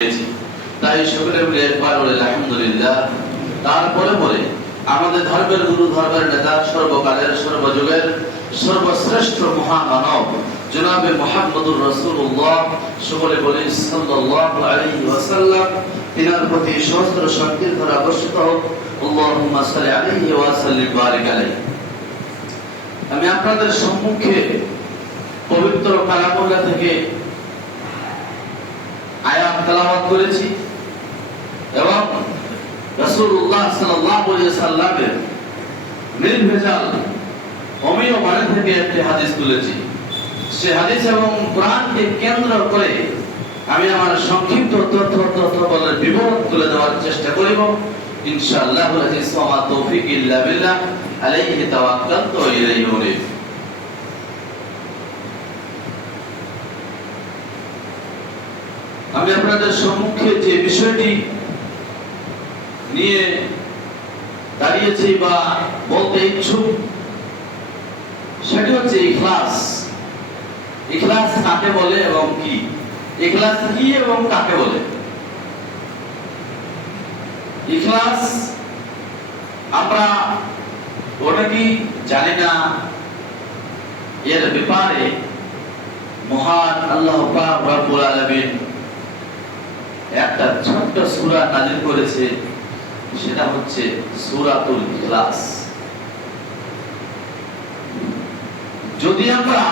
তাই সকলে মিলে একবার বলে আলহামদুলিল্লাহ। তারপরে বলে আমাদের ধর্মের গুরু, ধর্মের নেতা, সর্বকালের সর্বযুগের সর্বশ্রেষ্ঠ মহামানব জনাবে মুহাম্মদুর রাসূলুল্লাহ, সকলে বলি সাল্লাল্লাহু আলাইহি ওয়াসাল্লাম, তিনার প্রতি সহস্র শান্তির ধারা বর্ষিত হোক। আল্লাহুম্মা সাল্লি আলাইহি ওয়া সাল্লিম বারিক আলাইহি। আমি আপনাদের সম্মুখে পবিত্র কালামুল্লাহ থেকে আয়াত তেলাওয়াত করেছি এবং রাসূলুল্লাহ সাল্লাল্লাহু আলাইহি ওয়াসাল্লামের নির্ভেজাল অমীয় বাণী থেকে একটি হাদিস তুলেছি। সে হাদিস এবং কোরআনকে কেন্দ্র করে আমি আমার সংক্ষিপ্ত তথ্য বলে বিবরণ তুলে দেওয়ার চেষ্টা করিব ইনশাআল্লাহ। ওয়া তৌফিক ইল্লা বিল্লাহ, আলাইহি তাওয়াক্কালতু ওয়া ইলাইহি উনীব। আমি আপনাদের সম্মুখে যে বিষয়টি নিয়ে দাঁড়িয়েছি বা বলতে ইচ্ছুক সেটি হচ্ছে ইখলাস। ইখলাস কাকে বলে এবং কি? ইখলাস কি এবং কাকে বলে? ইখলাস আমরা ওটা কি জানি না, এর ব্যাপারে মহান আল্লাহ পাক রব্বুল আলামিন একটা ছোট্ট সূরা নাযিল করেছে, সেটা হচ্ছে সূরাতুল ইখলাস। যদি আমরা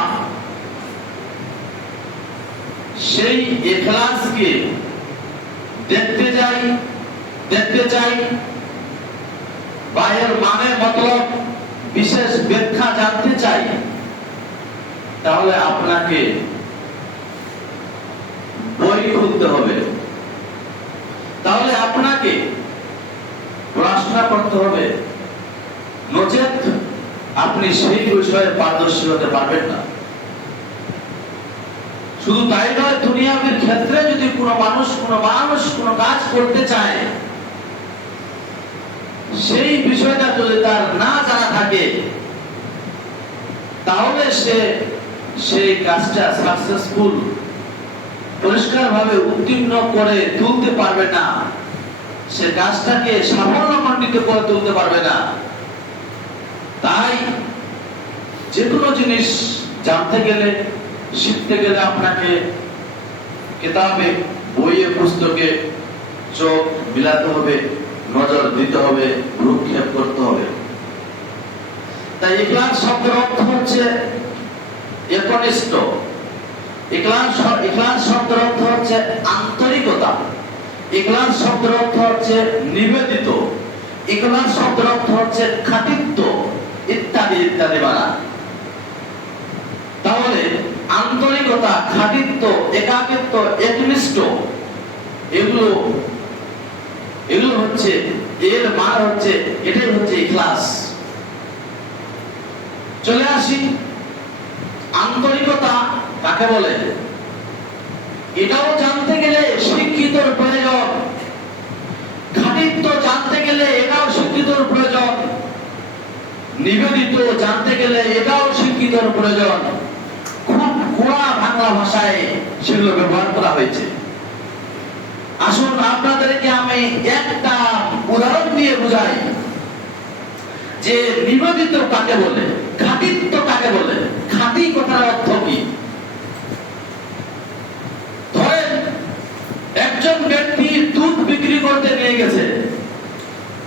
সেই ইখলাসকে দেখতে চাই বা এর মানে মতলব বিশেষ ব্যাখ্যা জানতে চাই, তাহলে আপনাকে বই খুলতে হবে, তাহলে আপনাকে পড়াশোনা করতে হবে, নচেত আপনি সেই বিষয়ে পারদর্শী হতে পারবেন না। শুধু তাই নয়, দুনিয়ার ক্ষেত্রে যদি কোনো মানুষ কোনো কাজ করতে চায়, সেই বিষয়টা যদি তার না জানা থাকে, তাহলে সে সেই কাজটা সাকসেসফুল পরিষ্কারভাবে উত্তীর্ণ করে তুলতে পারবে না, সে কাজটাকে সাফল্যমণ্ডিত করে তুলতে পারবে না। তাই যে কোনো জিনিস জানতে গেলে, শিখতে গেলে আপনাকে কিতাবে, বইয়ে, পুস্তকে চোখ মিলাতে হবে, নজর দিতে হবে, ভ্রূক্ষেপ করতে হবে। তাই ইখলাস শব্দের অর্থ হচ্ছে একনিষ্ঠ। ইখলাস শব্দের অর্থ হচ্ছে আন্তরিকতা। ইখলাস শব্দের অর্থ হচ্ছে নিবেদিত। ইখলাস শব্দের অর্থ হচ্ছে খাঁটিত্ব, ইত্যাদি ইত্যাদি বানা। তাহলে আন্তরিকতা, খাঁটিত্ব, একাকিত্ব, একনিষ্ঠ, এগুলো হচ্ছে, এর মানে হচ্ছে, এটাই হচ্ছে ইখলাস। চলে আসি, আন্তরিকতা কাকে বলে এটাও জানতে গেলে শিক্ষিতর প্রয়োজন। খাঁটিত্ব জানতে গেলে এটাও শিক্ষিতর প্রয়োজন। নিবেদিত জানতে গেলে এটাও শিক্ষিতর প্রয়োজন। খুব গোড়া বাংলা ভাষায় সেগুলো ব্যবহার করা হয়েছে। আসুন আপনাদেরকে আমি একটা উদাহরণ দিয়ে বুঝাই যে নিবেদিত কাকে বলে, খাঁটিত্ব কাকে বলে, খাঁটি কথার অর্থ কি। ধরেন একজন ব্যক্তি দুধ বিক্রি করতে নিয়ে গেছে,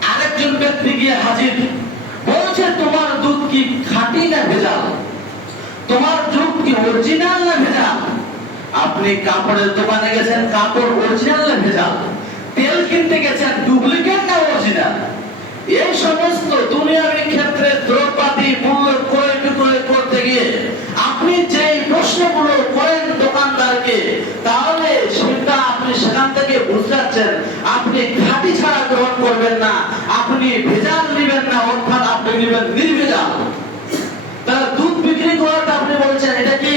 আরেকজন ব্যক্তি গিয়ে হাজির, বলছে তোমার দুধ কি খাঁটি না ভেজাল, তোমার দুধ কি অরিজিনাল না ভেজাল। আপনি কাপড়ের দোকানে গেছেন, কাপড় অরিজিনাল না ভেজাল। তেল কিনতে গেছেন, ডুপ্লিকেট না অরিজিনাল। এই সমস্ত দুনিয়াবী ক্ষেত্রে দ্রব্যাদি মূল্য ক্রয় বিক্রয় করতে গিয়ে আপনি যে প্রশ্নগুলো করেন দোকানদারকে, তাহলে সেটা আপনি সেখান থেকে বুঝতে পারছেন আপনি খাঁটি ছাড়া গ্রহণ করবেন না, আপনি ভেজাল নেবেন না, অর্থাৎ আপনি নেবেন নির্ভেজাল। তাহলে দুধ বিক্রি করাটা আপনি বলছেন এটা কি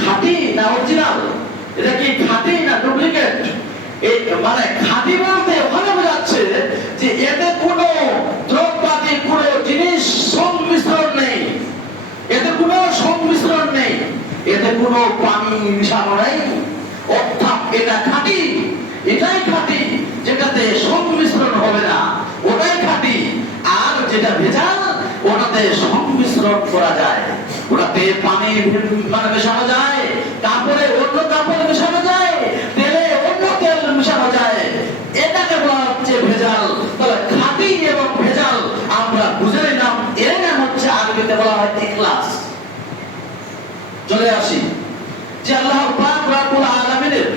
খাঁটি না অরিজিনাল, এটা কি খাঁটি না ডুপ্লিকেট। এই মানে খাঁটি বলতে ওখানে বোঝাচ্ছে যে এতে কোনো দ্রব্যাদি কোনো জিনিস সংমিশ্রণ নেই, এতে কোনো সংমিশ্রণ নেই, এতে কোনো পানি মিশানো নেই, অর্থাৎ এটা খাঁটি। সাথে সংমিশ্রণ করা যায়, ওটাতে পানি মেশানো যায়, কাপড়ে অন্য কাপড় মেশানো যায়, তেলে অন্য তেল মেশানো যায়, এটাকে বলা হচ্ছে ভেজাল। তাহলে খাঁটি এবং ভেজাল আমরা বুঝে নিলাম, এর নাম হচ্ছে আরবিতে বলা হয় ইখলাস। চলে আসি যে আল্লাহ পাক রব্বুল আলামিনের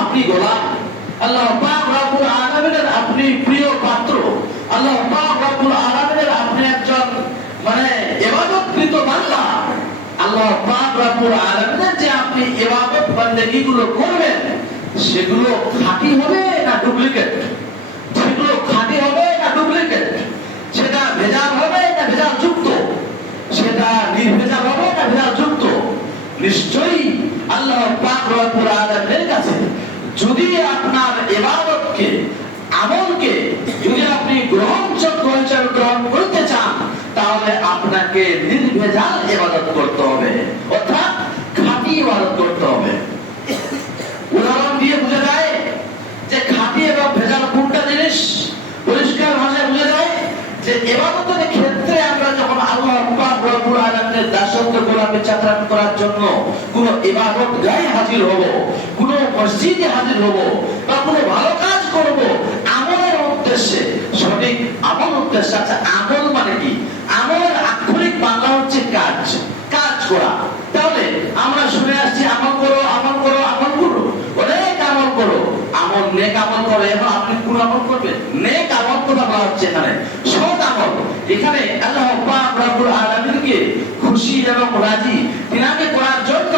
আপনি গোলাম, আল্লাহ পাক রব্বুল আলামিনের আপনি প্রিয় পাত্র, আল্লাহ পাক রব্বুল আলামিনের আপনি একজন ইবাদতকৃত বান্দা। আল্লাহ পাক রব্বুল আলামিনের যে আপনি ইবাদত বন্দেগীগুলো করবেন সেগুলো খাঁটি হবে না ডুপ্লিকেট? সেগুলো খাঁটি হবে না ডুপ্লিকেট? সেটা ভেজাল হবে না ভেজাল যুক্ত? সেটা নির্ভেজাল হবে না ভেজাল যুক্ত? নিশ্চয়ই আল্লাহ পাক রব্বুল আলামিনের কাছে যদি আপনার ইবাদতকে, আমলকে যদি আপনি গ্রহণযোগ্য হিসেবে গ্রহণ করতে চান, তাহলে আপনাকে নির্ভেজাল ইবাদত করতে হবে, অর্থাৎ খাঁটি ইবাদত করতে হবে। উদাহরণ দিয়ে বোঝা যায় যে খাঁটি এবং ভেজাল কোনটা জিনিস। পরিষ্কার ভাষায় বোঝা যায় যে ইবাদতের ক্ষেত্রে আমরা যখন আল্লাহ পাক রব্বুল আলামিনের দাসত্ব গোলামি চাকরান করার জন্য কোন ইবাদত গায়ে হাজির হব, কোন মসজিদে হাজির হব, বা কোন ভালো কাজ করব আমলের উদ্দেশ্যে, সঠিক আমল উদ্দেশ্যে। আচ্ছা, আমল মানে কি? আমলের আক্ষরিক বাংলা হচ্ছে কাজ, কাজ করা। তাহলে আমরা শুনে আসছি আমল করো, আমল করো, আমল করো, অনেক আমল করো, আমল নেক আমল করো। এখন আপনি কোন আমল করবেন? নেক আমল কথা বলা হচ্ছে এখানে, সৎ আমল। এখানে আল্লাহ পাক রব্বুল আলামিনকে খুশি এবং রাজি তিনাকে করার জন্য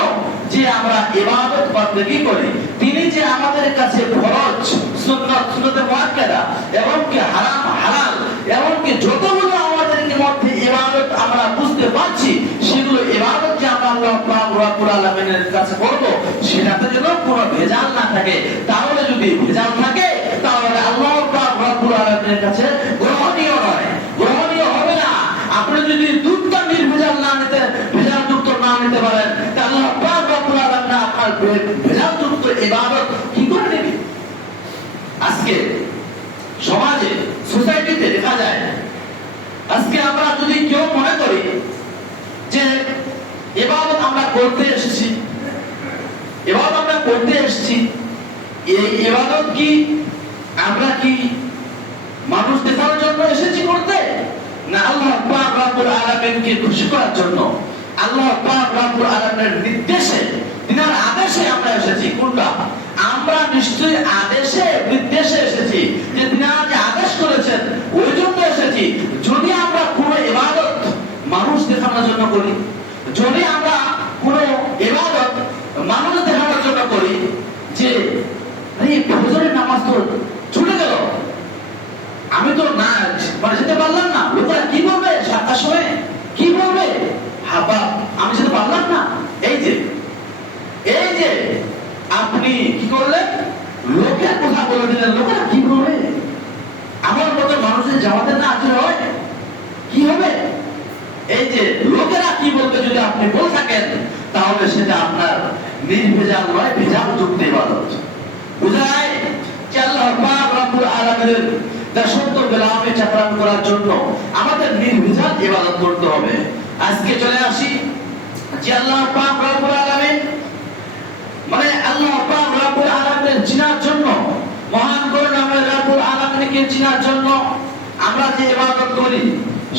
যে আমরা ইবাদত বন্দেগী করি, তিনি যে আমাদের কাছে ফরজ, সুন্নাত, সুন্নতে মুআক্কাদা এবং কি হারাম হালাল এবং কি যতগুলো আমাদের মধ্যে ইবাদত আমরা বুঝতে পারছি, সেগুলো ইবাদত যে আমরা আল্লাহ পাক রব্বুল আলামিনের কাছে করব, সেটাতে যেন কোনো ভেজাল না থাকে। তাহলে যদি ভেজাল থাকে তাহলে আল্লাহ পাক রব্বুল আলামিনের কাছে গ্রহণীয় নয়, গ্রহণীয় হবে না। আপনি যদি দুধটা নির্ভেজাল না নিতে, ভেজাল যুক্ত না নিতে পারেন, তাহলে আল্লাহ পাক রব্বুল আলামিন আপনার ভেজাল যুক্ত ইবাদত কি করে নেবে? আজকে সমাজে, সোসাইটিতে দেখা যায়, আজকে আমরা যদি কেউ মনে করি যে ইবাদত আমরা করতে এসেছি, ইবাদত আমরা করতে এসেছি, এই ইবাদত কি আমরা কি মানুষ দেখানোর জন্য এসেছি করতে, না আল্লাহ পাক রব্বুল আলামিনকে খুশি করার জন্য, আল্লাহ পাক রব্বুল আলামিনের নির্দেশে, তিনার আদেশে আমরা এসেছি? কোনটা? আমরা নিশ্চয়ই আদেশে নির্দেশে এসেছি, যে তিনারা যে আদেশ করেছেন ওই জন্য এসেছি। যদি আমরা কোনো ইবাদত মানুষ দেখানোর জন্য করি, যদি আমরা কোনো ইবাদত মানুষ দেখানোর জন্য করি, যে ফজরের নামাজ তো ছুটে গেল, আমি তো না যেতে পারলাম না, লোকেরা কি বলবে 7টার সময়, কি বলবে, হাবা আমি যেতে পারলাম না, এই যে আপনি কি করলেন, লোকের কথা বলে দিলেন, লোকেরা কি বলবে, আমার মতো মানুষের জামাতে না হাজির হয় কি হবে, এই যে লোকেরা কি বলবে যদি আপনি বলে থাকেন, তাহলে সেটা আপনার নির্ভেজাল নয়, ভেজাল যুক্ত ইবাদত। বুঝায় যে আল্লাহ পাক রব্বুল আলামিনের দাসত্ব গোলামি চাকরান করার জন্য আমাদের নির্ভেজাল ইবাদত করতে হবে। আজকে চলে আসি যে আল্লাহ পাক রব্বুল আলামিন আল্লাহ পাক রব্বুল আলামিনের চিনার জন্য, মহান করুণাময় রব্বুল আলামিনকে চিনার জন্য আমরা যে ইবাদত করি,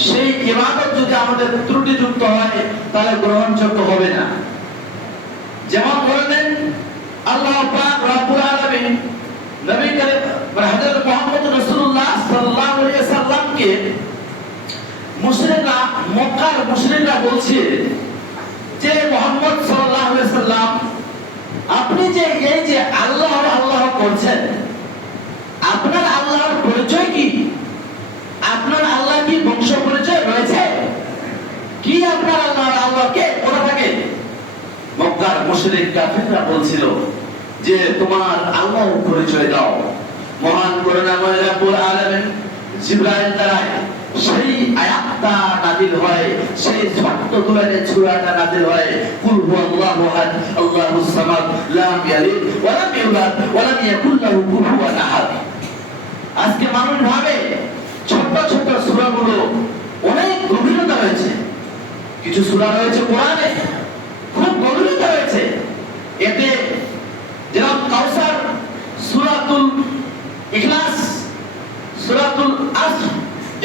সেই ইবাদত যদি আমাদের ত্রুটিযুক্ত হয় তাহলে গ্রহণযোগ্য হবে না। যেমন বলেন আল্লাহ পাক রব্বুল আলামিন নবী করিম হযরত মুহাম্মদ রাসূলুল্লাহ সাল্লাল্লাহু আলাইহি সাল্লামকে মুশরিকরা, মক্কার মুশরিকরা বলছে যে মুহাম্মদ সাল্লাল্লাহু আলাইহি সাল্লাম, আপনি যে এই যে আল্লাহ আল্লাহ করছেন, আপনার আল্লাহর পরিচয় কি? আপনার আল্লাহ কি বংশ পরিচয় রয়েছে কি? আপনার আল্লাহ আল্লাহকে ওরা থাকে। মক্কার মুশরিক কাফিররা বলছিল যে তোমার আল্লাহর পরিচয় দাও। মহান করুণাময় রব্বুল আলামিন জিবরাইল দ্বারা সেই আয়াতটা নাযিল হয়, সেই ছোট্ট দূরের সূরাটা নাযিল হয়, কুল হুয়াল্লাহু আহাদ আল্লাহুস সামাদ লাম ইয়ালিদ ওয়া লাম ইউলাদ ওয়া লাম ইয়াকুল লাহু কুফুওয়ান আহাদ। আজকে মানুষ ভাবে ছোট ছোট সূরাগুলো অনেক গভীরতা হয়েছে। কিছু সূরা রয়েছে কোরআনে খুব গভীরতা রয়েছে। এতে যেমন কাউসার, সূরাতুল ইখলাস, সূরাতুল আসর,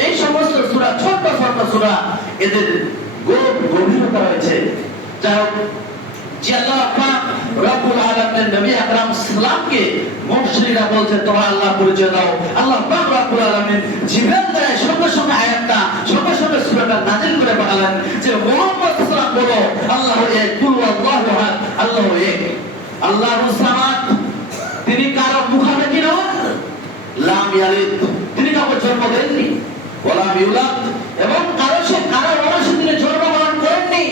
এই সমস্ত সূরা ছোট ছোট সূরা, এদের গভীরতা রয়েছে। যাই হোক, যে আল্লাহ পাক রব্বুল আলামিন নবী আকরাম সাল্লামকে মুফসিরিরা বলছে তোমরা আল্লাহ পরিচয় দাও। আল্লাহ পাক রব্বুল আলামিন জিবরাইল দ্বারা সঙ্গে সঙ্গে আয়াতটা সঙ্গে সঙ্গে সূরাটা নাযিল করে পাঠালেন যে মুহাম্মদ সাল্লাল্লাহু আলাইহি বলো আল্লাহু এক, কুল আল্লাহু আহাদ, আল্লাহু এক, আল্লাহুস সামাদ। তিনি কারো মুখাপেক্ষী নন, লাম ইয়ালিদ, তিনি কাউকে জন্ম দেননি, ওয়ালাম ইউলাদ, এবং কারো ওরসে তিনি জন্মগ্রহণ করেননি,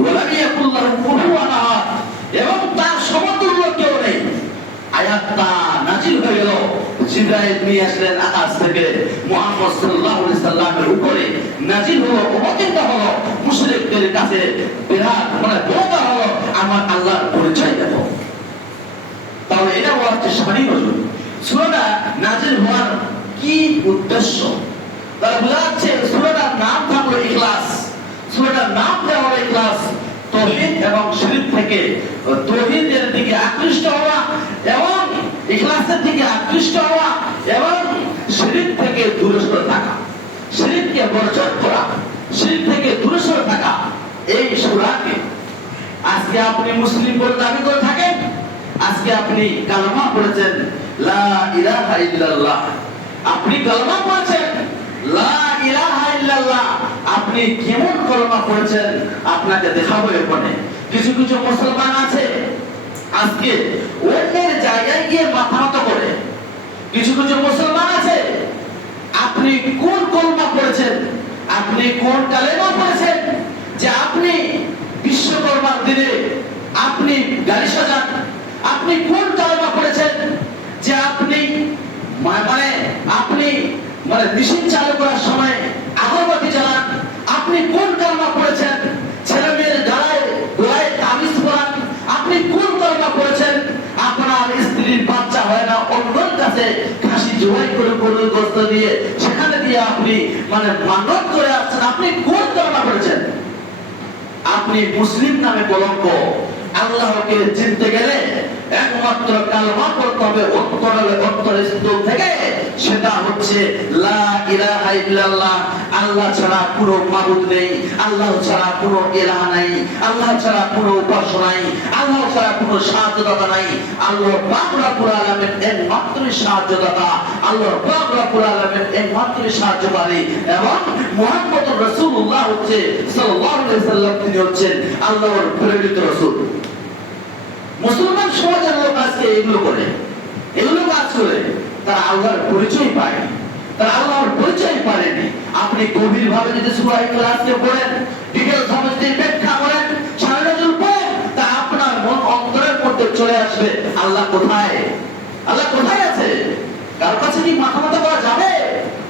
ওয়ালাম ইয়াকুল লাহু কুফুয়ান আহাদ, এবং তার সমতুল্য কেউ নেই। আয়াতটা নাযিল হয়ে গেল, জিবরাইল নিয়ে আসলেন আকাশ থেকে মুহাম্মদ সাল্লাল্লাহু আলাইহি সাল্লামের উপরে নাযিল হলো, অবতীর্ণ হলো, মুশরিকদের কাছে বিরাট বোঝা হলো আমার আল্লাহর পরিচয় দেব। তাহলে এটা হচ্ছে শানি নজরুল। সূরাটা নাযিল হওয়ার কি উদ্দেশ্য? তারা বোঝা যাচ্ছে সূরাটার নাম থাকলো ইখলাস, সূরাটার নাম দেওয়া হলো ইখলাস, তাওহীদ এবং শিরক থেকে, তাওহীদের দিকে আকৃষ্ট হওয়া এবং ইখলাসের দিকে আকৃষ্ট হওয়া এবং শিরক থেকে দূরে সরে থাকা, শিরককে বর্জন করা, শিরক থেকে দূরে সরে থাকা। এই সূরাকে আজকে আপনি মুসলিম বলে দাবি করে থাকেন, আজকে আপনি কালেমা পড়েছেন লা ইলাহা ইল্লাল্লাহ, আপনি কালেমা পড়েছেন লা ইলাহা ইল্লাল্লাহ, আপনি কেমন কালেমা পড়েছেন আপনাকে দেখাবো এখানে। কিছু কিছু মুসলমান আছে আজকে অন্যের জায়গায় গিয়ে মাথা নত করে। কিছু কিছু মুসলমান আছে আপনি কোন কালেমা পড়েছেন, আপনি কোন কালেমা পড়েছেন যে আপনি বিশ্বকর্মার দিনে আপনি গাড়ি সাজান, আপনি কোন কালেমা পড়েছেন যে আপনি আপনি মেশিন চালু করার সময় আগরবাতি জ্বালান, আপনি কোন কালেমা পড়েছেন ছেলে মেয়ের গলায় তাবিজ পরান, আপনি কোন কালেমা পড়েছেন আপনার স্ত্রীর বাচ্চা হয় না অন্যের কাছে খাসি জবাই করে গরুর গোশত দিয়ে সেখানে দিয়ে আপনি মানত করে আসছেন, আপনি কোন কালেমা পড়েছেন? আপনি মুসলিম নামে কলঙ্ক। আল্লাহকে চিনতে গেলে একমাত্র কালেমা পড়তে হবে অন্তরস্থল থেকে, সেটা হচ্ছে লা ইলাহা ইল্লাল্লাহ, আল্লাহ ছাড়া কোনো মাবুদ নেই, আল্লাহ ছাড়া কোনো ইলাহ নাই, আল্লাহ ছাড়া কোনো উপাস্য নাই, আল্লাহ ছাড়া কোনো সাহায্যদাতা নাই। আল্লাহ পাক রব্বুল আলামিন একমাত্রই সাহায্যদাতা, আল্লাহ পাক রব্বুল আলামিন একমাত্রই সাহায্যকারী, এবং মুহাম্মদুর রাসূলুল্লাহ হচ্ছে সাল্লাল্লাহু আলাইহি সাল্লাম, তিনি হচ্ছেন আল্লাহর প্রেরিত রাসূল। মুসলমান সমাজের লোক আজকে এগুলো করে, এগুলো কাজ করে, তারা আল্লাহর পরিচয় পায়, তারা আল্লাহর পরিচয় পারেনি। আপনি গভীর ভাবে যদি সূরা ইখলাসকে পড়েন, ডিটেইলস ভাবে যদি ব্যাখ্যা করেন, শারীরুল পড়েন, তা আপনার মন অন্তরের মধ্যে চলে আসবে আল্লাহ কোথায়, আল্লাহ কোথায় আছে। কার কাছে কি মাথা মাথা করা যাবে?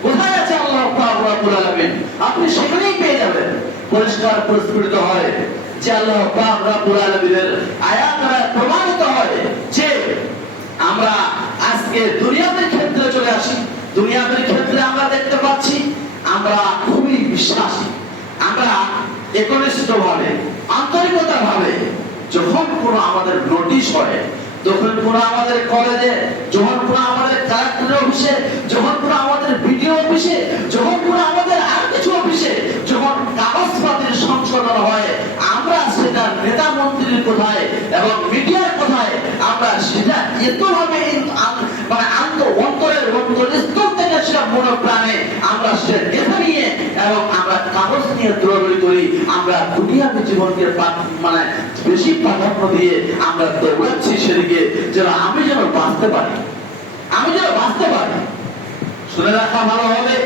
কোথায় আছে আল্লাহ পাক রব্বুল আলামিন? আপনি সেখানেই পেয়ে যাবেন। পরিষ্কার প্রস্ফুটিত হয় যে আল্লাহ পাক রব্বুল আলামিনের আয়াতরা প্রমাণিত হয় যে আমরা আজকে দুনিয়ার ক্ষেত্রে চলে আসি। দুনিয়ার ক্ষেত্রে আমরা দেখতে পাচ্ছি আমরা খুবই বিশ্বাসী, আমরা একনিষ্ঠ ভাবে আন্তরিকতা ভাবে যখন কোনো আমাদের নোটিশ হয়, যখন কোনো আমাদের কলেজে, যখন কোনো আমাদের কালেক্টরের অফিসে, যখন কোনো আমাদের বিডিও অফিসে, যখন কোনো আমাদের আর কিছু অফিসে যখন কাগজপত্রের সংশোধন হয়, আমরা সেটা নেতা মন্ত্রীর কোথায় এবং মিডিয়ার কোথায় আমরা সেটা এতভাবে অন্তরস্থল থেকে সেটা মনে প্রাণে আমরা সেটা দেখা নিয়ে এবং আমরা কাগজ নিয়ে দৌড়াদৌড়ি করি, আমরা দুনিয়াবী জীবনকে বেশি প্রাধান্য দিয়ে আমরা দৌড়াচ্ছি সেদিকে, যেন আমি যেন বাঁচতে পারি, আমি যেন বাঁচতে পারি। শুনে রাখা ভালো হবে,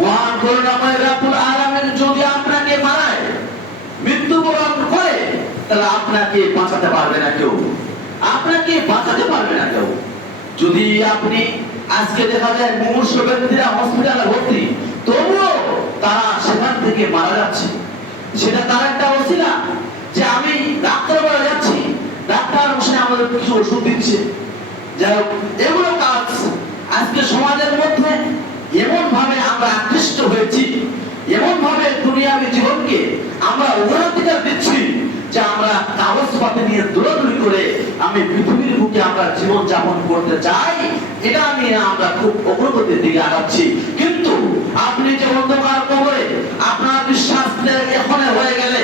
মহান করুণাময় রব্বুল আলামিন যদি আপনাকে মারায়, মৃত্যুবরণ করে, তাহলে আপনাকে বাঁচাতে পারবে না কেউ, আপনাকে বাঁচাতে পারবে না কেউ। যদি আপনি আজকে দেখা যায় মুমূর্ষ ব্যক্তিরা হসপিটালে ভর্তি, তবুও তারা সেখান থেকে মারা যাচ্ছে, সেটা তার একটা ওসিলা যে আমি ডাক্তারবাড়ি যাচ্ছি, ডাক্তার বসে আমাদের কিছু ওষুধ দিচ্ছে। যাই হোক, এগুলো কাজ আজকে সমাজের মধ্যে এমন ভাবে আমরা আকৃষ্ট হয়েছি, এমন ভাবে দুনিয়াবী জীবনকে আমরা অগ্রাধিকার দিচ্ছি যে আমরা কাগজপাতি নিয়ে দৌড়াদৌড়ি করে আমি পৃথিবীর বুকে আমরা জীবন যাপন করতে চাই, এটা নিয়ে আমরা খুব অগ্রগতির দিকে আগাচ্ছি। কিন্তু আপনি যে অন্ধকার কবরে আপনার বিশ্বাস এখন হয়ে গেলে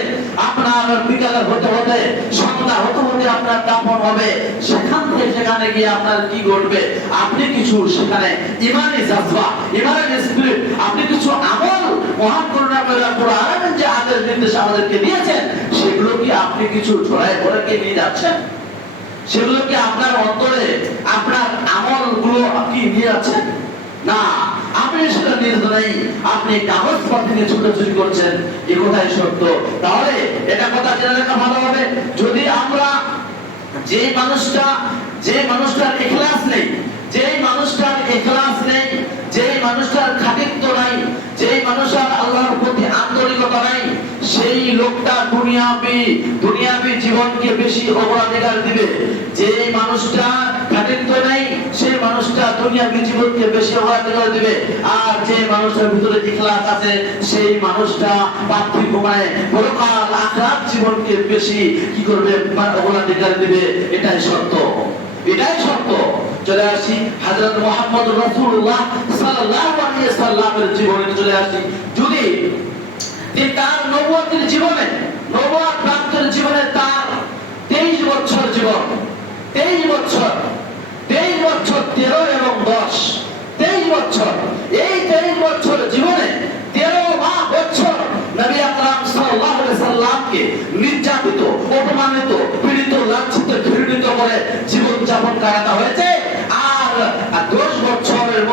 আপনার বিকালে হতে হতে সন্ধ্যা হতে হতে আপনার দাফন হবে, সেখান থেকে সেখানে গিয়ে আপনার কি ঘটবে? আপনি কিছু সেখানে ইমানি জাজবা, ইমানি স্পিরিট, আপনি কিছু আমল মহান করুণা করে কোরআন যে আদেশ নির্দেশ আমাদেরকে দিয়েছেন, সেগুলো কি আপনি কিছু ঝোড়ায় ভরে কে নিয়ে যাচ্ছেন? সেগুলো কি আপনার অন্তরে আপনার আমল গুলো কি নিয়ে যাচ্ছেন? না, আপনি সেটা নির্জনেই আপনি কাগজপত্র নিয়ে ছুটোছুটি করছেন, এ কথাই সত্য। তাহলে এটা কথা জেনে রাখা ভালো হবে, যদি আমরা যে মানুষটার ইখলাস নেই, যেই মানুষটার ইখলাস নেই, যেই মানুষটার খাঁটিত্ব নাই, যেই মানুষটার আল্লাহর প্রতি আন্তরিকতা নাই, সেই লোকটা দুনিয়াবী জীবনকে বেশি অগ্রাধিকার দিবে। যেই মানুষটা খাঁটিত্ব নেই, সেই মানুষটা দুনিয়াবী জীবনকে বেশি অগ্রাধিকার দিবে। আর যে মানুষের ভিতরে ইখলাস আছে, সেই মানুষটা পার্থিব মানে পরকাল আখিরাত জীবনকে বেশি কি করবে? অগ্রাধিকার দিবে। এটাই সত্য, এটাই সত্য। চলে আসি হযরত মুহাম্মদ রাসূলুল্লাহ সাল্লাল্লাহু আলাইহি ওয়াসাল্লামের জীবনে চলে আসি। যদি তার নবুয়তের জীবনে, নবুয়ত প্রাপ্তির জীবনে তার 23 বছর জীবন, 23 বছর 13 এবং 10, 23 বছর। এই 23 বছর জীবনে 13 বছর নবী আকরাম সাল্লাল্লাহু আলাইহি ওয়াসাল্লামকে নির্যাতিত, অপমানিত, পীড়িত, লাঞ্ছিত, ঘৃণিত করে জীবন যাপন করাতে হয়েছে। আর 10 বছরের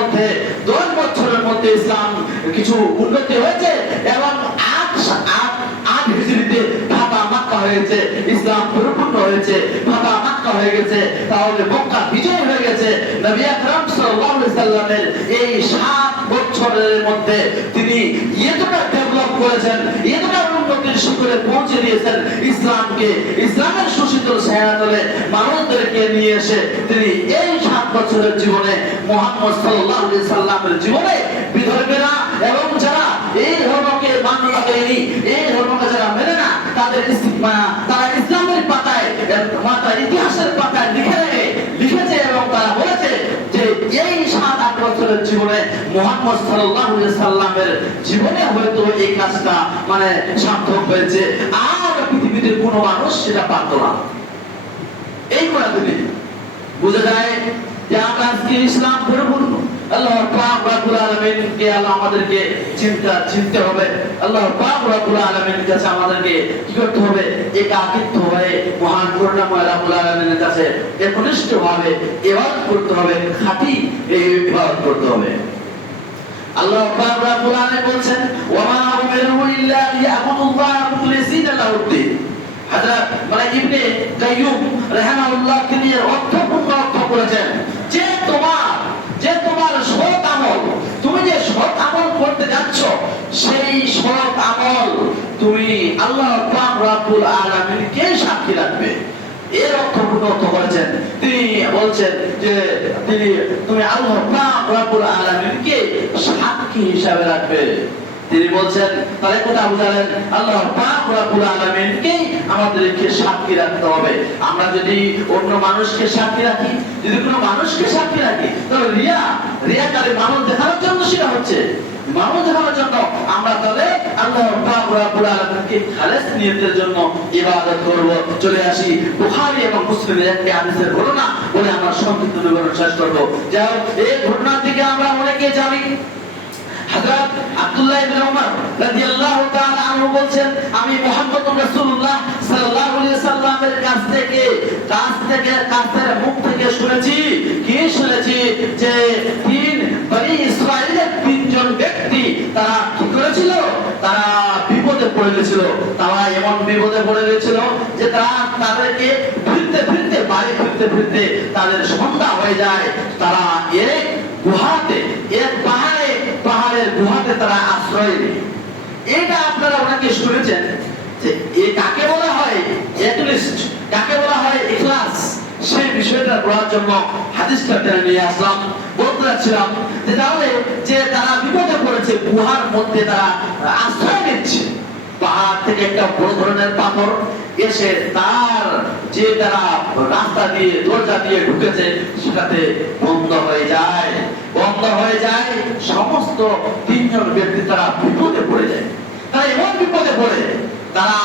মধ্যে ইসলাম কিছু উন্নতি হয়েছে এবং 8 হিজরিতে ফাতা মক্কা হয়েছে, ইসলাম পরিপূর্ণ হয়েছে, ফাতা মক্কা হয়ে গেছে। তাহলে মক্কা বিজয় হয়ে গেছে। নবী আকরাম সাল্লাল্লাহু আলাইহি ওয়াসাল্লামের এই 7 বছরের মধ্যে তিনি এতটা ডেভেলপ করেছেন, এতটা উন্নতির শিখরে পৌঁছে দিয়েছেন ইসলামকে, ইসলামের সুশীতল ছায়াতলে মানুষদেরকে নিয়ে এসে তিনি এই 7 বছরের জীবনে মুহাম্মদ সাল্লাল্লাহু আলাইহি ওয়াসাল্লামের জীবনে বিধর্মীরা এবং যারা এই ধর্মকে মান্যতা দেয়নি, এই ধর্মকে যারা মেনে না, তারা ইসলামের পাতায়, ইতিহাসের পাতায় লিখেছে এবং তারা বলেছে যে এই 7-8 বছরের জীবনে মুহাম্মদ সাল্লাল্লাহু আলাইহি ওয়াসাল্লামের জীবনে হয়তো এই কাজটা মানে সার্থক হয়েছে, আর পৃথিবীতে কোনো মানুষ সেটা পারত না। এই কথা থেকে বোঝা যায় যে আমরা আজকে ইসলাম পরিপূর্ণ। আল্লাহ পাক রব্বুল আলামিনকে আমাদেরকে চিনতে হবে। আল্লাহ পাক রব্বুল আলামিনের কাছে আমাদেরকে কি করতে হবে? একাকিত্ব হয়ে মহান করুণাময় রব্বুল আলামিনের কাছে একনিষ্ঠভাবে ইবাদত করতে হবে, খাঁটি ইবাদত করতে হবে। আল্লাহ পাক রব্বুল আলামিন বলেন, ওয়া মা উমিরু ইল্লা লিয়াবুদুল্লাহ মুখলিসিনা লাহুদ্দিন। হযরত মালিক ইবনে কাইয়ুম রাহিমাহুল্লাহ তিনি অর্থপূর্ণ অর্থ করেছেন যে তোমার সৎ আমল, তুমি যে সৎ আমল করতে যাচ্ছ, সেই সৎ আমল তুমি আল্লাহ পাক রব্বুল আলামিনকে সাক্ষী রাখবে। এর অর্থপূর্ণ অর্থ করেছেন। তিনি বলছেন যে তুমি আল্লাহ পাক রব্বুল আলামিনকে সাক্ষী হিসাবে রাখবে। তিনি বলছেন তাহলে কোথা বুঝালেন? আল্লাহ পাক রব্বুল আলামিনকে আমাদেরকে সাক্ষী রাখতে হবে। আমরা যদি অন্য মানুষকে সাক্ষী রাখি, যদি কোনো মানুষকে সাক্ষী রাখি, তাহলে রিয়াকারী মানুষ দেখানোর জন্য সেটা হচ্ছে, মানুষ দেখানোর জন্য আমরা তাহলে আল্লাহ পাক রব্বুল আলামিনকে খালেস নিয়তের জন্য ইবাদত করব। চলে আসি বুখারী এবং মুসলিমের একটি হাদিসের ঘটনা বলে আমরা সংক্ষিপ্ত বিবরণ শেষ করব। যাই হোক, এই ঘটনার দিকে আমরা অনেকে জানি। হযরত আব্দুল্লাহ ইবনে উমর রাদিয়াল্লাহু তাআলা আনহু বলেন, আমি মুহাম্মদ রাসূলুল্লাহ সাল্লাল্লাহু আলাইহি ওয়াসাল্লামের কাছ থেকে কাছের মুখ থেকে শুনেছি যে বনি ইসরাঈলের 3 জন ব্যক্তি তারা কি করেছিল? তারা বিপদে পড়ে গিয়েছিল। তারা এমন বিপদে পড়ে গিয়েছিল যে তাদেরকে বাড়ি ফিরতে তাদের সন্ধ্যা হয়ে যায়। তারা এক পাহাড়ের গুহাতে তারা আশ্রয় নেয়। এটা আপনারা অনেকে শুনেছেন যে কাকে বলা হয়? কাকে বলা হয় ইখলাস। সেই বিষয়টা বলার জন্য হাদিসটা টেনে নিয়ে আসলাম। বলতে যাচ্ছিলাম যে তাহলে যে তারা বিপদে পড়েছে, গুহার মধ্যে তারা আশ্রয় নিচ্ছে, পাহাড় থেকে একটা বড় ধরনের পাথর এসে তার যে তারা রাস্তা দিয়ে দরজা দিয়ে ঢুকেছে সেটাতে বন্ধ হয়ে যায়। বন্ধ হয়ে যায়, সমস্ত তিনজন ব্যক্তি তারা বিপদে পড়ে যায়। তারা এমন বিপদে পড়ে, তারা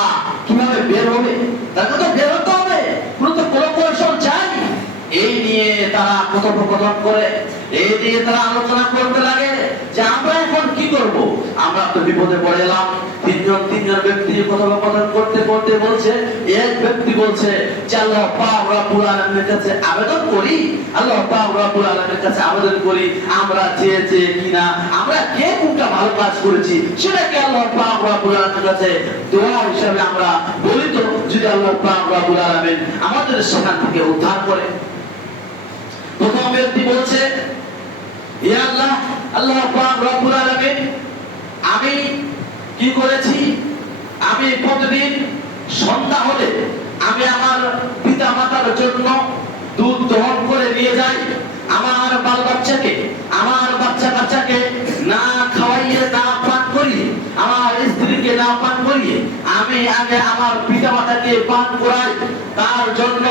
কিভাবে বের হবে, তাকে তো বের হতে হবে, কোনো কৌশল চাই। এই নিয়ে তারা কথোপকথন করে, এই নিয়ে তারা আলোচনা করতে লাগে যে আমরা এখন কি করব। আমরা তো বিপদে পড়ে এলাম। তিনজন ব্যক্তি কথোপকথন করতে করতে বলছে, এক ব্যক্তি বলছে যে আল্লাহ পাক রব্বুল আলামিনের কাছে আবেদন করি, আল্লাহ পাক রব্বুল আলামিনের কাছে আবেদন করি, আমরা চেয়েছে কিনা, আমরা কে কোনটা ভালো কাজ করেছি সেটাকে আল্লাহ পাক রব্বুল আলামিনের কাছে দোয়া হিসেবে আমরা বলি, তো যদি আল্লাহ পাক রব্বুল আলামিন আমাদের সেখান থেকে উদ্ধার করে। প্রথম ব্যক্তি বলছে, ইয়া আল্লাহ, আল্লাহ পাক রব্বুল আলামিন, আমি কি করেছি, আমি প্রতিদিন সন্ধ্যা হলে আমি আমার পিতা মাতার জন্য দুধ দহন করে নিয়ে যাই। আমার বাল বাচ্চাকে, আমার বাচ্চা কাচ্চাকে না খাওয়াইয়ে, না পান করিয়ে, আমার স্ত্রীকে না পান করিয়ে আমি আগে আমার পিতা মাতাকে পান করাই। তার জন্য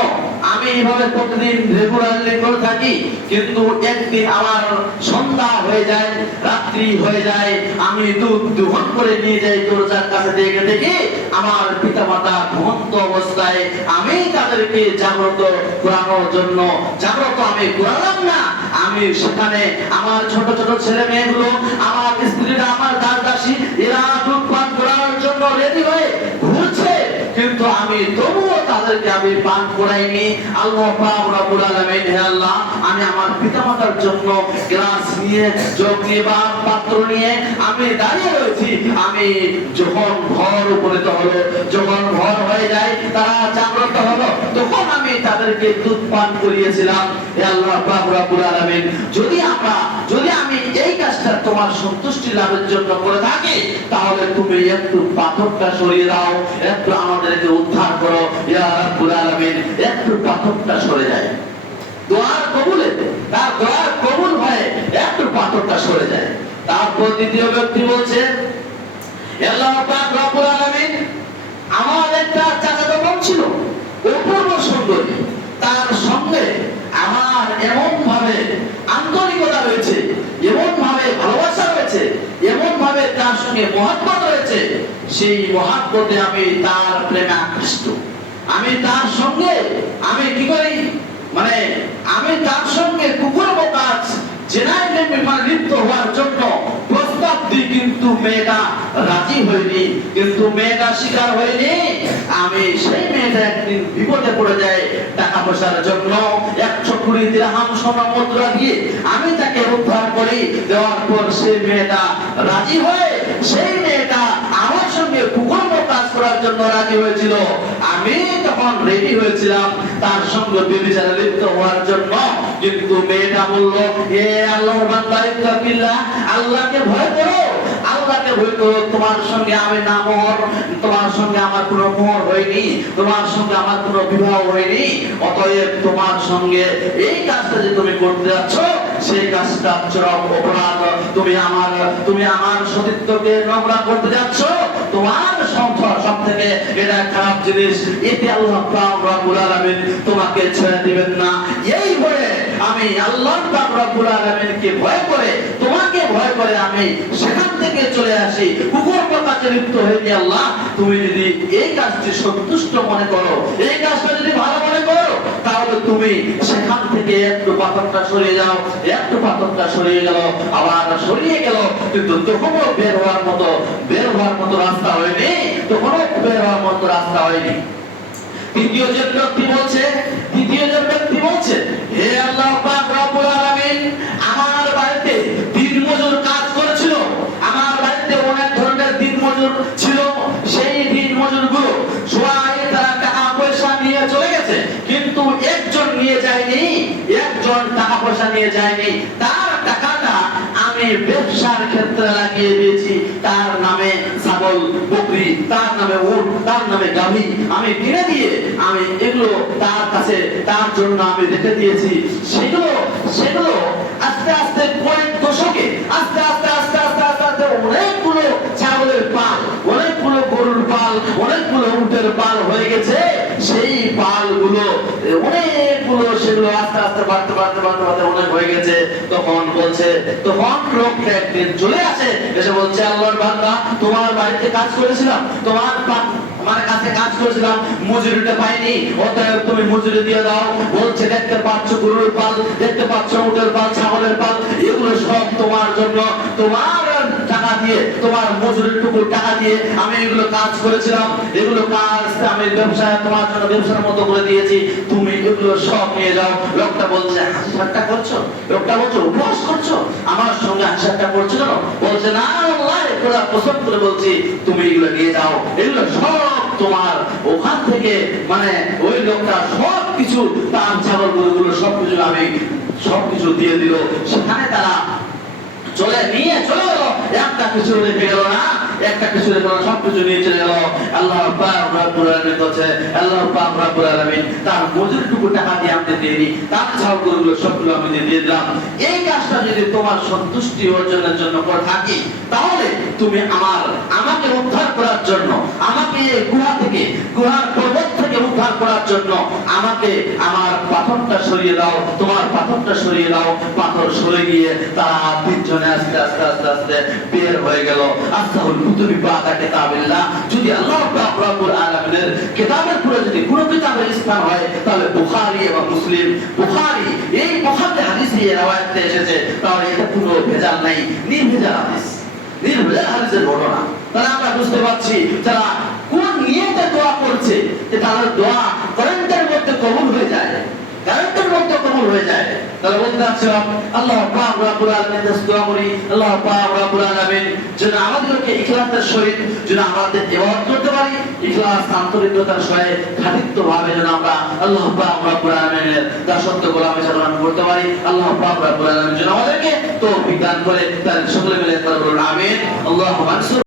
আমি এইভাবে প্রতিদিন রেগুলারলি করে থাকি। কিন্তু একদিন আমার সন্ধ্যা হয়ে যায়, রাত্রি হয়ে যায়, আমি দুধ দহন করে নিয়ে যাই দরজার কাছে, দেখে দেখে আমার পিতা মাতা ঘুমন্ত অবস্থায়, আমি তাদেরকে জাগ্রত করানোর জন্য জাগ্রত আমি করালাম না। আমি সেখানে আমার ছোট ছোট ছেলে মেয়েগুলো, আমার স্ত্রীরা, আমার দাস দাসী, এরা দুধ পান করার জন্য রেডি হয়ে ঘুরছে, কিন্তু আমি তবুও তাদেরকে আমি পান করাইনি। আল্লাহ পাক রব্বুল আলামিন, হে আল্লাহ, আমি আমার পিতামাতার জন্য গ্লাস নিয়ে, জগ নিয়ে বা পাত্র নিয়ে আমি দাঁড়িয়ে রয়েছি। আমি যখন ঘর উপনীত হলো, যখন ঘর হয়ে যায়, তারা জাগ্রত হলো, তখন আমি তাদেরকে দুধ পান করিয়েছিলাম। হে আল্লাহ পাক রব্বুল আলামিন, যদি আমি এই কাজটা তোমার সন্তুষ্টি লাভের জন্য করে থাকি, তাহলে তুমি একটু পাথরটা সরিয়ে দাও, একটু আমাদেরকে উদ্ধার করো ইয়া রাব্বুল আলামিন। একটু পাথরটা সরে যায়, দোয়ার কবুলে, তার দোয়ার কবুল হয়, একটু পাথরটা সরে যায়। তারপর দ্বিতীয় ব্যক্তি বলছে, আল্লাহ পাক রব্বুল আলামিন, আমার একটা চাচাতো বোন ছিল, অপূর্ব সুন্দরী, তার সঙ্গে আমার এমন ভাবে আন্তরিকতা রয়েছে, এমন ভাবে ভালোবাসা রয়েছে, এমন ভাবে তার সঙ্গে মহব্বত রয়েছে, সেই মহব্বতে আমি তার প্রেমে আকৃষ্ট। আমি তার সঙ্গে আমি কি করি, মানে আমি তার সঙ্গে কুকুর কাজ জেনায় লিপ্ত হওয়ার জন্য প্রস্তাব দিই, কিন্তু মেয়েটা রাজি হয়নি, কিন্তু মেয়েটা স্বীকার হয়নি। আমি সেই মেয়েটা একদিন বিপদে পড়ে যায়, টাকা পয়সার জন্য 120 দিরহাম সোনা মুদ্রা দিয়ে আমি তাকে উদ্ধার করি। দেওয়ার পর সেই মেয়েটা রাজি হয়ে, সেই মেয়েটা আমার সঙ্গে কুকুর কাজ করার জন্য রাজি হয়েছিল। আমি তখন রেডি হয়েছিলাম তার সঙ্গে ব্যভিচারে লিপ্ত হওয়ার জন্য, কিন্তু মেয়েটা বলল, এ আল্লাহর বান্দা, ইত্তাকিল্লাহ, আল্লাহকে ভয় করো, আল্লাহকে ভয় করো, তোমার সঙ্গে আমি না মোহর, তোমার সঙ্গে আমার কোনো মোহর হয়নি, তোমার সঙ্গে আমার কোনো বিবাহ হয়নি, অতএব তোমার সঙ্গে এই কাজটা যে তুমি করতে যাচ্ছ, সেই কাজটা চরম অপরাধ। তুমি আমার সতীত্বকে নোংরা করতে যাচ্ছ, তোমার সংসার সব থেকে এটা খারাপ জিনিস, এতে আল্লাহ পাক রব্বুল আলামিন তোমাকে ছেড়ে দিবেন না। এই ভয়ে আমি আল্লাহ পাক রব্বুল আলামিনকে ভয় করে, তোমাকে ভয় করে আমি সেখান থেকে চলে আসি, কুকুর কাজে লিপ্ত হইনি। আল্লাহ, তুমি যদি এই কাজটি সন্তুষ্ট মনে করো, এই কাজটা যদি ভালো মনে করো, তাহলে তুমি সেখান থেকে একটু পাথরটা সরিয়ে যাও। একটু পাথরটা সরিয়ে গেল, আবার সরিয়ে গেল, কিন্তু তখনও বের হওয়ার মতো রাস্তা হয়নি, তখনও বের হওয়ার মতো রাস্তা হয়নি। দ্বিতীয় যে ব্যক্তি বলছে, হে আল্লাহ পাক রব্বুল আলামিন, আমার বাড়িতে দিনমজুর কাজ করেছিল, আমার বাড়িতে অনেক ধরনের দিনমজুর ছিল, সেই দিনমজুর গুলো সবাই তারা টাকা পয়সা নিয়ে চলে গেছে, কিন্তু একজন নিয়ে যায়নি, একজন টাকা পয়সা নিয়ে যায়নি। তার টাকাটা আমি ব্যবসার ক্ষেত্রে লাগিয়ে দিয়েছি। তার নামে ছাগল, বকরি, তার নামে উট, তার নামে গাভী আমি কিনে দিয়ে আমি এগুলো তার কাছে তার জন্য আমি রেখে দিয়েছি। সেগুলো আস্তে আস্তে কয়েক দশকে আস্তে আস্তে আস্তে আস্তে আস্তে আস্তে অনেকগুলো ছাগলের পাল, অনেকগুলো গরুর পাল, অনেকগুলো উটের পাল হয়ে গেছে। সেই পালগুলো অনেকগুলো সেগুলো আস্তে আস্তে বাড়তে বাড়তে বাড়তে বাড়তে অনেক হয়ে গেছে। তখন লোকটা একদিন চলে আসে, এসে বলছে, আল্লাহর বান্দা, তোমার বাড়িতে কাজ করেছিলাম, তোমার কাছে কাজ করেছিলাম, মজুরিটা পাইনি, অতএব তুমি মজুরি দিয়ে দাও। বলছে, দেখতে পাচ্ছ গরুর পাল, দেখতে পাচ্ছ উটের পাল, ছাগলের পাল, এগুলো সব তোমার জন্য, তোমার টাকা দিয়ে, তোমার মজুরির টুকু টাকা দিয়ে আমি এগুলো কাজ করেছিলাম। এগুলো কাজ আমি ব্যবসায় তোমার জন্য ব্যবসার মতো করে দিয়েছি, তুমি এগুলো সব নিয়ে যাও। লোকটা বলছে, হাসি করছো? লোকটা বলছে, উপহাস করছো? আমার সঙ্গে হাসি করছো কেন? বলছে, না আল্লাহ পুরা পছন্দ করে বলছি, তুমি এগুলো নিয়ে যাও, এগুলো সব তোমার। ওখান থেকে মানে ওই লোকটা সবকিছু, তার ছাগল গরুগুলো সবকিছু দিয়ে দিল। সেখানে তারা চলে গেল, একটা কিছু রেখে গেল না, একটা কিছু রেখে গেল, সবকিছু নিয়ে চলে গেল। আল্লাহ পাক রব্বুল আলামিন বলছে, আল্লাহ পাক রব্বুল আলামিন তার মজুরিটুকু টাকা দিয়ে আমি দিয়ে দিই, তার ছাগলগুলো সবগুলো আমি দিয়ে দিলাম। এই কাজটা যদি তোমার সন্তুষ্টি অর্জনের জন্য করে থাকি, তাহলে তুমি আমাকে উদ্ধার করার জন্য, আমাকে গুহার পর্বত থেকে উদ্ধার করার জন্য আমাকে আমার পাথরটা সরিয়ে দাও, তোমার পাথরটা সরিয়ে দাও। পাথর সরে গিয়ে তারা তিনজনে আস্তে আস্তে আস্তে আস্তে বের হয়ে গেল। আসাহুল কুতুবি বাদা কিতাবিল্লাহ, যদি আল্লাহ পাক রব্বুল আলামিনের কিতাবের পরে যদি কোনো কিতাবের স্থান হয়, তাহলে বুখারী এবং মুসলিম। এই বুখারী হাদিসে এই রওয়ায়াতে এসেছে, তাহলে এটা কোনো ভেজাল নাই, নির্ভেজাল হাদিসের ঘটনা। তাহলে আমরা বুঝতে পারছি যারা কোন নিয়তে দোয়া করছে, যে তাদের দোয়া কারেন্টের মধ্যে কবুল হয়ে যায়, তাহলে বলতে চাচ্ছিলাম, আল্লাহ পাক রব্বুল আলামিনের কাছে দোয়া করি, আল্লাহ পাক রব্বুল আলামিন যেন আমাদেরকে ইখলাসের সহিত যেন আমাদের ইবাদত করতে পারি, ইখলাস আন্তরিকতার সহিত খাঁটিত্বভাবে যেন আমরা আল্লাহ পাক রব্বুল আলামিনের দাসত্ব গোলামি চালনা করতে পারি। আল্লাহ পাক রব্বুল আলামিন যেন আমাদেরকে তৌফিক দান করে। তার সকলে মিলে বলুন আমিন। আল্লাহুম্মা